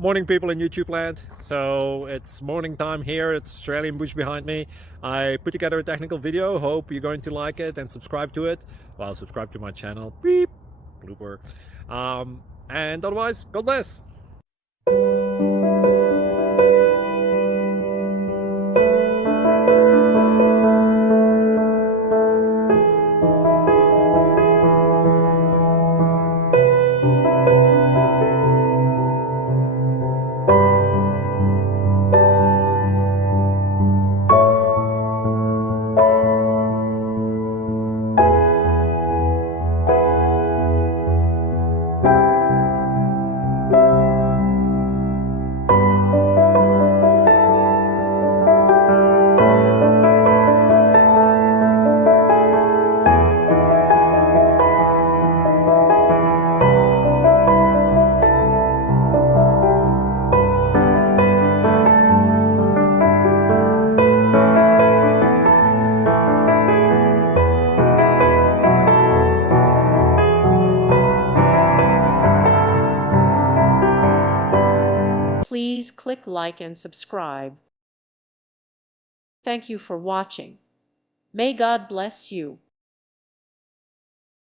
Morning, people in YouTube land. So it's morning time here. It's Australian bush behind me. I put together a technical video. Hope you're going to like it and subscribe to it. Well, subscribe to my channel. Beep, blooper. And otherwise, God bless. Please click like and subscribe. Thank you for watching. May God bless you.